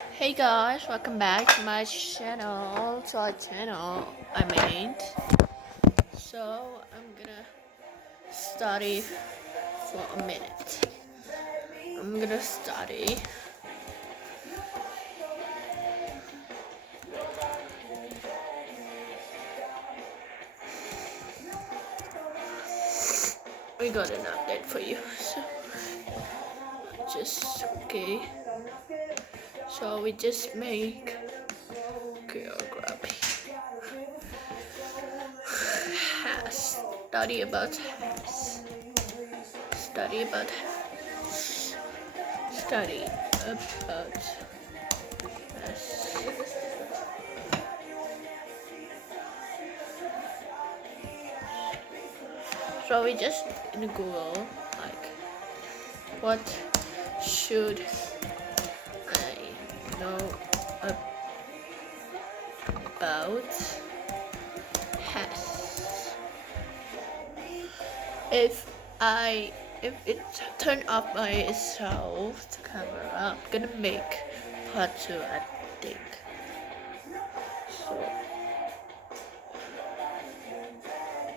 Hey guys, welcome back to my channel, I mean. So I'm gonna study for a minute. I'm gonna study. We got an update for you. So just okay. So we just make geography. Has study about has. Study about has. Study about has. So we just in Google like what should I know about has? If it turned off by itself the camera, I'm gonna make part 2 I think. So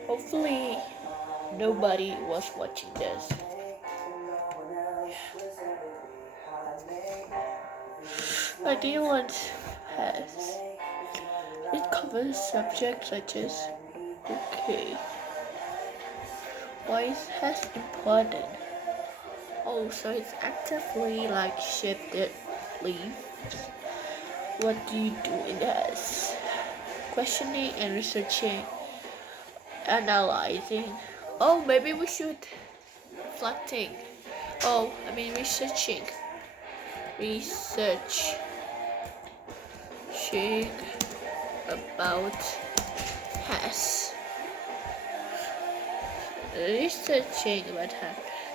hopefully nobody was watching this. I do want has. It covers subjects such as okay. Why is has important? Oh, so it's actively like shifted leaves. What do you do in has? Questioning and researching, analyzing. Oh, maybe we should reflecting. Oh, I mean researching. Researching about has. Researching about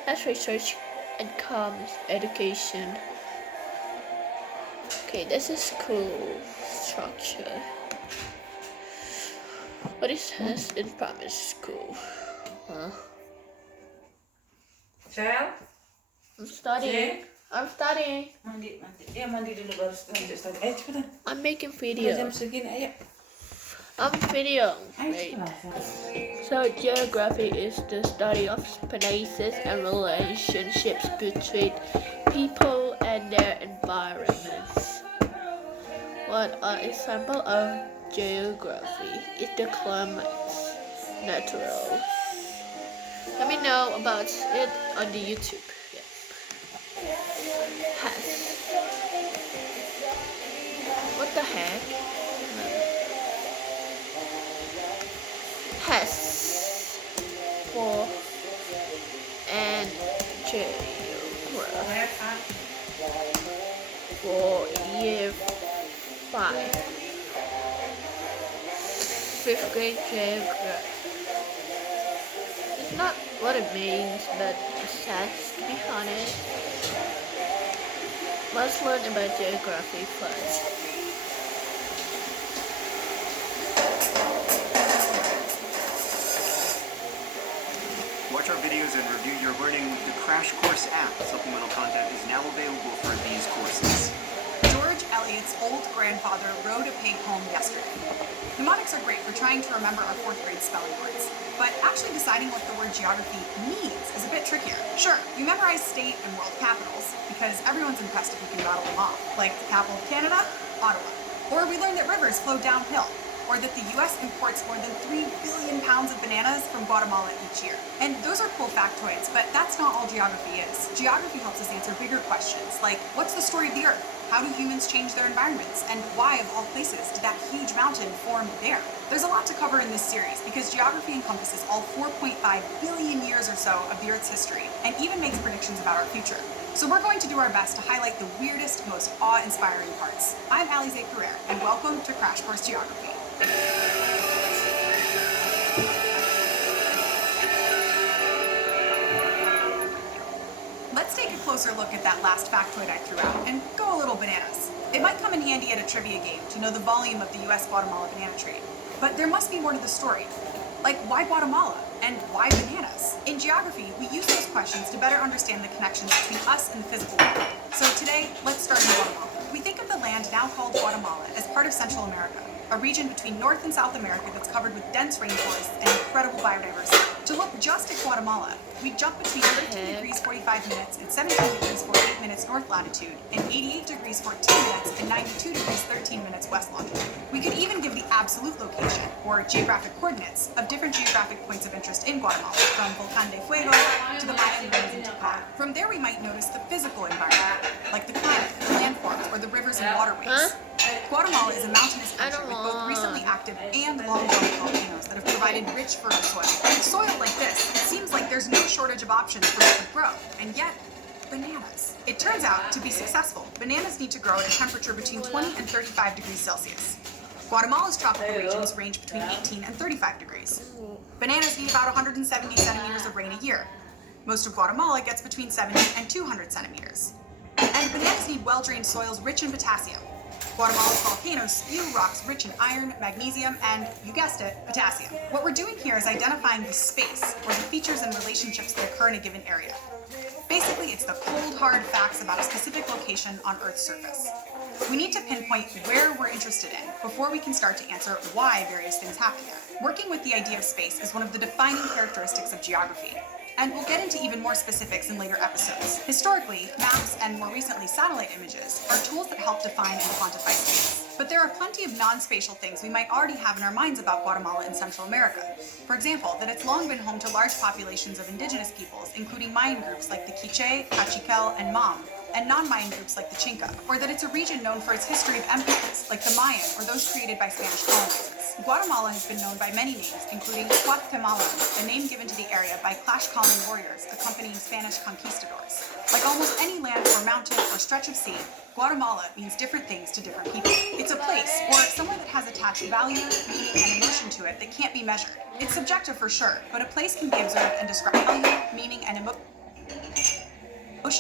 has research and comes education. Okay, this is cool structure. What is has in primary school? Huh? Sayang? I'm studying. I'm studying. Mandi dulu baru lanjut study. Ayo cepetan. I'm making Udah video. jam segini, ayo. I'm video. Ayo Wait. cepetan. So geography is the study of places and relationships between people and their environments. What are example of geography? Is the climate natural? Let me know about it on the YouTube. Yeah. Has. What the heck? Has for and geography for year 5. 5th grade geography. It's not what it means, but it says to be honest. Let's learn about geography first. Watch our videos and review your learning with the Crash Course app. Supplemental content is now available for these courses. George Eliot's old grandfather wrote a pig home yesterday. Mnemonics are great for trying to remember our 4th grade spelling words, but actually deciding what the word geography means is a bit trickier. Sure, you memorize state and world capitals, because everyone's impressed if you can rattle them off, like the capital of Canada, Ottawa. Or we learn that rivers flow downhill, or that the US imports more than 3 billion pounds of bananas from Guatemala each year. And those are cool factoids, but that's not all geography is. Geography helps us answer bigger questions, like what's the story of the Earth? How do humans change their environments? And why, of all places, did that huge mountain form there? There's a lot to cover in this series because geography encompasses all 4.5 billion years or so of the Earth's history, and even makes predictions about our future. So we're going to do our best to highlight the weirdest, most awe-inspiring parts. I'm Alize Carrere, and welcome to Crash Course Geography. Let's take a closer look at that last factoid I threw out and go a little bananas. It might come in handy at a trivia game to know the volume of the US-Guatemala banana trade, but there must be more to the story. Like, why Guatemala? And why bananas? In geography, we use those questions to better understand the connections between us and the physical world. So today, let's start in Guatemala. We think of the now called Guatemala, as part of Central America, a region between North and South America that's covered with dense rainforests and incredible biodiversity. To look just at Guatemala, we jump between 13 degrees 45 minutes and 17 degrees 48 minutes north latitude and 88 degrees 14 minutes and 92 degrees 13 minutes west longitude. We could even give the absolute location, or geographic coordinates, of different geographic points of interest in Guatemala, from Volcán de Fuego to the Mayan Plains in Tucson. From there we might notice the physical environment, like the climate, the landforms, or the rivers and waterways. Guatemala is a mountainous country with both recently active and long-dormant volcanoes that have provided rich fertile soil. With soil like this, it seems like there's no shortage of options for it to grow, and yet, bananas. It turns out, to be successful, bananas need to grow at a temperature between 20 and 35 degrees Celsius. Guatemala's tropical regions range between 18 and 35 degrees. Bananas need about 170 centimeters of rain a year. Most of Guatemala gets between 70 and 200 centimeters. And bananas need well-drained soils rich in potassium. Guatemala's volcanoes spew rocks rich in iron, magnesium, and, you guessed it, potassium. What we're doing here is identifying the space, or the features and relationships that occur in a given area. Basically, it's the cold, hard facts about a specific location on Earth's surface. We need to pinpoint where we're interested in before we can start to answer why various things happen there. Working with the idea of space is one of the defining characteristics of geography. And we'll get into even more specifics in later episodes. Historically, maps and more recently satellite images are tools that help define and quantify space. But there are plenty of non-spatial things we might already have in our minds about Guatemala and Central America. For example, that it's long been home to large populations of indigenous peoples, including Mayan groups like the Quiche, Cachiquel, and Mam, and non-Mayan groups like the Chinca, or that it's a region known for its history of empires, like the Mayan or those created by Spanish colonizers. Guatemala has been known by many names, including Cuauhtemalan, a name given to the area by clash-calling warriors accompanying Spanish conquistadors. Like almost any land or mountain or stretch of sea, Guatemala means different things to different people. It's a place, or somewhere that has attached value, meaning, and emotion to it that can't be measured. It's subjective for sure, but a place can be observed and described value, meaning, and emotion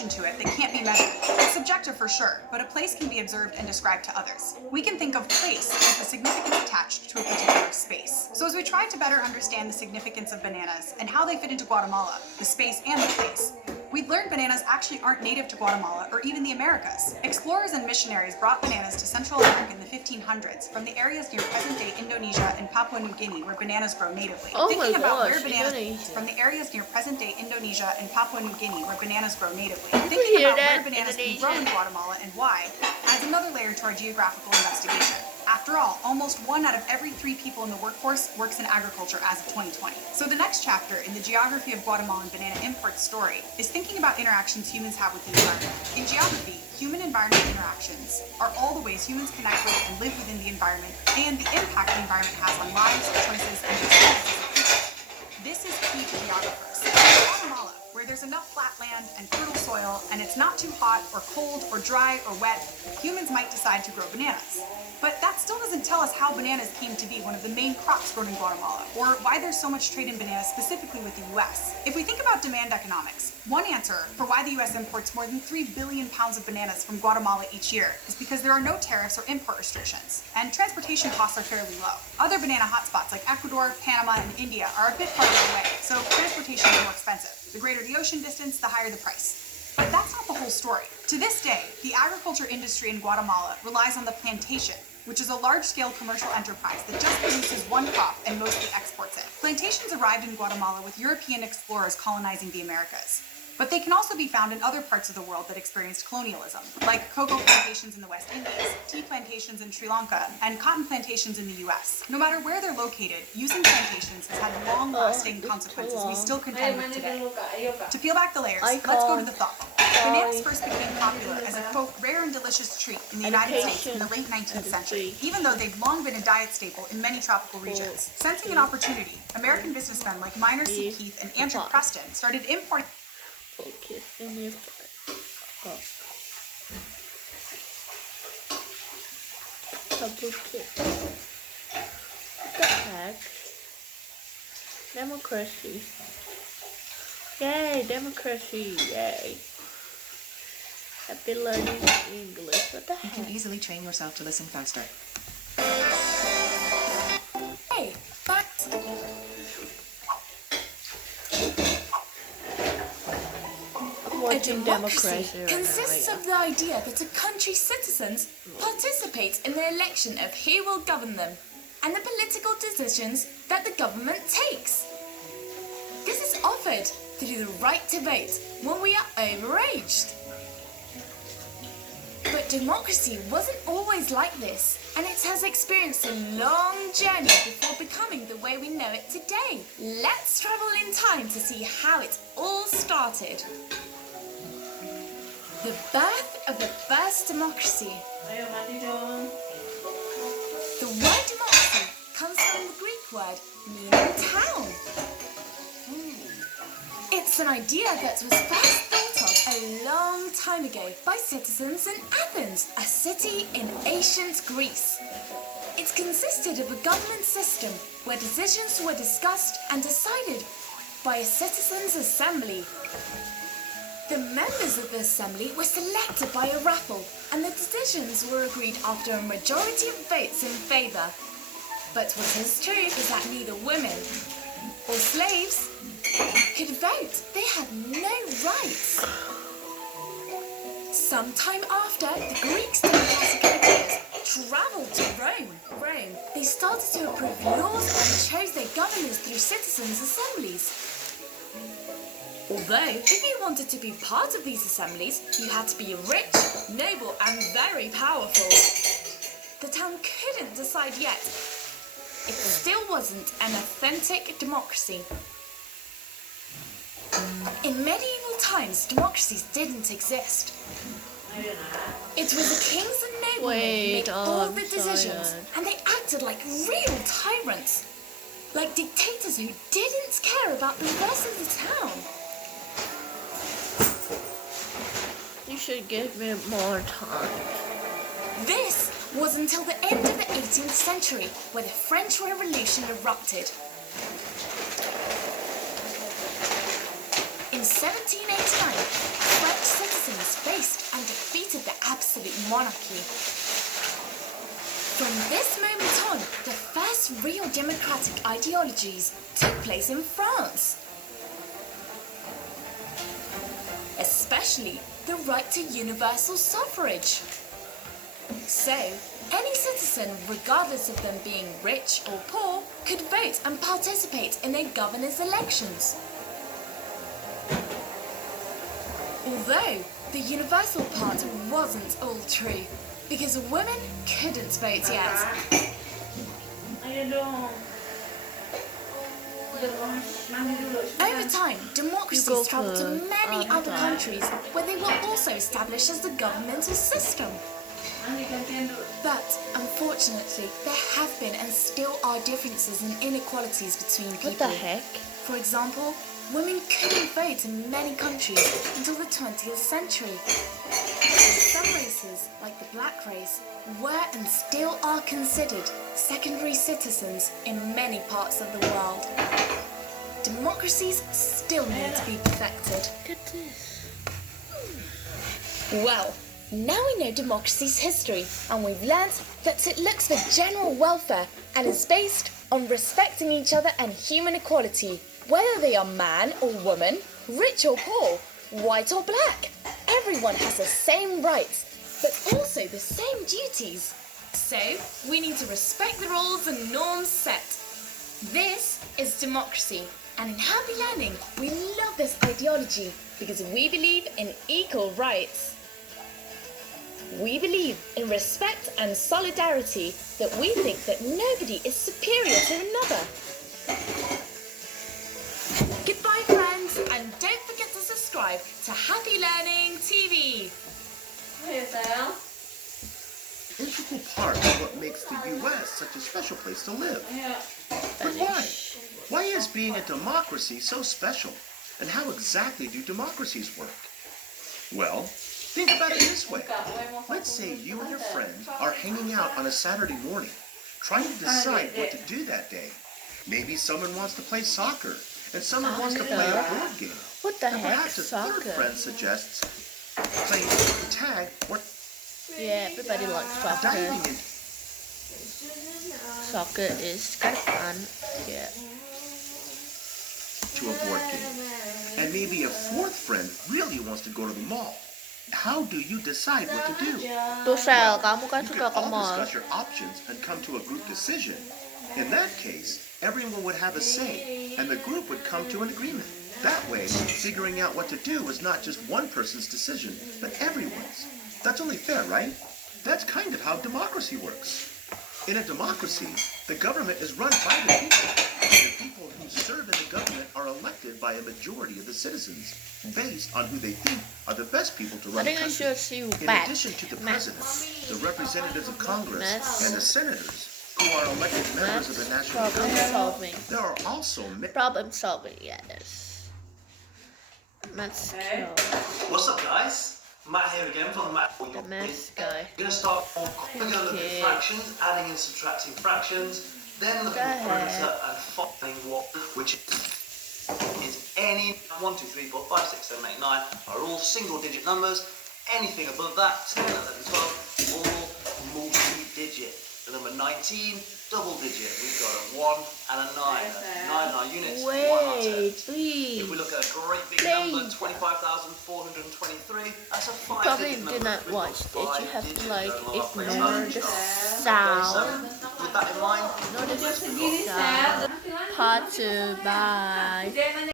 to it that can't be measured. It's subjective for sure, but a place can be observed and described to others. We can think of place as the significance attached to a particular space. So as we try to better understand the significance of bananas and how they fit into Guatemala, the space and the place, we'd learned bananas actually aren't native to Guatemala or even the Americas. Explorers and missionaries brought bananas to Central America in the 1500s from the areas near present-day Indonesia and Papua New Guinea where bananas grow natively. Oh Thinking my about gosh, where bananas Indonesia. from the areas near present-day Indonesia and Papua New Guinea where bananas grow natively. hear Thinking about that, where bananas can grow in Indonesia? Guatemala and why adds another layer to our geographical investigation. After all, almost 1 out of every 3 people in the workforce works in agriculture as of 2020. So the next chapter in the geography of Guatemalan banana import story is thinking about interactions humans have with the environment. In geography, human-environment interactions are all the ways humans connect with and live within the environment and the impact the environment has on lives, choices, and experiences. This is key to geographers. In Guatemala, where there's enough flat land and fertile soil, and it's not too hot or cold or dry or wet, humans might decide to grow bananas. But that still doesn't tell us how bananas came to be one of the main crops grown in Guatemala, or why there's so much trade in bananas specifically with the US. If we think about demand economics, one answer for why the US imports more than 3 billion pounds of bananas from Guatemala each year is because there are no tariffs or import restrictions, and transportation costs are fairly low. Other banana hotspots like Ecuador, Panama, and India are a bit farther away, so transportation is more expensive. The greater the ocean distance, the higher the price. But that's not the whole story. To this day, the agriculture industry in Guatemala relies on the plantation, which is a large-scale commercial enterprise that just produces one crop and mostly exports it. Plantations arrived in Guatemala with European explorers colonizing the Americas. But they can also be found in other parts of the world that experienced colonialism, like cocoa plantations in the West Indies, tea plantations in Sri Lanka, and cotton plantations in the US. No matter where they're located, using plantations has had long-lasting consequences we still contend with today. To peel back the layers, let's go to the thought bubble. Bananas first became popular as a, quote, rare and delicious treat in the United States in the late 19th century, even though they've long been a diet staple in many tropical regions. Sensing an opportunity, American businessmen like Minor C. Keith and Andrew Preston started importing Focus in your double kick. What the heck? Democracy. Yay, democracy, yay. I've been learning English. What the You can heck? easily train yourself to listen faster. Hey, facts. What watching democracy right consists now, of the idea that a country's citizens participate in the election of who will govern them and the political decisions that the government takes. This is offered through the right to vote when we are overaged. But democracy wasn't always like this, and it has experienced a long journey before becoming the way we know it today. Let's travel in time to see how it all started. The birth of the first democracy. Ayo, mandi dong. The word democracy comes from the Greek word meaning town. It's an idea that was first thought of a long time ago by citizens in Athens, a city in ancient Greece. It consisted of a government system where decisions were discussed and decided by a citizens' assembly. The members of the assembly were selected by a raffle, and the decisions were agreed after a majority of votes in favour. But what is true is that neither women or slaves could vote. They had no rights. Sometime after, the Greeks' democratic ideas travelled to Rome. They started to approve laws and chose their governors through citizens' assemblies. Although, if you wanted to be part of these assemblies, you had to be rich, noble, and very powerful. The town couldn't decide yet. It still wasn't an authentic democracy. In medieval times, democracies didn't exist. It was the kings and noblemen who made all the decisions, and they acted like real tyrants, like dictators who didn't care about the rest of the town. You should give me more time. This was until the end of the 18th century, where the French Revolution erupted. In 1789, French citizens faced and defeated the absolute monarchy. From this moment on, the first real democratic ideologies took place in France. Especially the right to universal suffrage. So, any citizen, regardless of them being rich or poor, could vote and participate in their governor's elections. Although the universal part wasn't all true, because women couldn't vote yet. Ayo dong. Mandi dulu. Over time, democracies traveled to many other countries where they were also established as the governmental system. Mandi gantian dulu. But unfortunately, there have been and still are differences and inequalities between people. What the heck? For example, women couldn't vote in many countries until the 20th century. Some races, like the black race, were and still are considered secondary citizens in many parts of the world. Democracies still need to be perfected. Look at this. Well, now we know democracy's history, and we've learnt that it looks for general welfare and is based on respecting each other and human equality, whether they are man or woman, rich or poor, white or black. Everyone has the same rights, but also the same duties. So, we need to respect the rules and norms set. This is democracy, and in Happy Learning, we love this ideology because we believe in equal rights. We believe in respect and solidarity, that we think that nobody is superior to another. Goodbye, friends, and don't forget to subscribe to Happy Learning TV. Ayo sayang. Integral part of what makes the U.S. such a special place to live. Ayo. But why? Why is being a democracy so special? And how exactly do democracies work? Well, think about it this way. Let's say you and your friend are hanging out on a Saturday morning, trying to decide what to do that day. Maybe someone wants to play soccer, and someone wants to play a board game. What the And heck? perhaps a third Soccer. friend suggests playing tag or Yeah, everybody likes soccer. diving in. Soccer is kind of fun. Yeah. To a board game. And and maybe a fourth friend really wants to go to the mall. How do you decide what to do? Tuh Sel, kamu kan You suka could ke all mall. discuss your options and come to a group decision. In that case, everyone would have a say, and the group would come to an agreement. That way, figuring out what to do is not just one person's decision, but everyone's. That's only fair, right? That's kind of how democracy works. In a democracy, the government is run by the people. The people who serve in the government are elected by a majority of the citizens, based on who they think are the best people to I run the think I country. should see you In back. addition to the Max. president, the representatives of Congress, Max. and the senators, who are elected members of the national Problem government, solving. there are also Problem solving, yes. Let's go. What's up, guys? Matt here again from the Matt. The math guy. We're going to start on we're going to look at Okay. fractions, adding and subtracting fractions, then looking at Go ahead. perimeter and finding what, which is any 1, 2, 3, 4, 5, 6, 7, 8, 9 are all single-digit numbers. Anything above that, 10, 11, 12, all multi-digit. The number 19, double-digit. We've got a 1 and a 9. 9 are units, 1 are Wait, terms. please. If we look at a great big number, 25,423, that's a Probably 5-digit do number. not We've got watch it. You have to 5 like digits going on ignore our the page. sound. With that in mind, Ignore the Segini, sound. Sel. Part 2. Bye. Jangan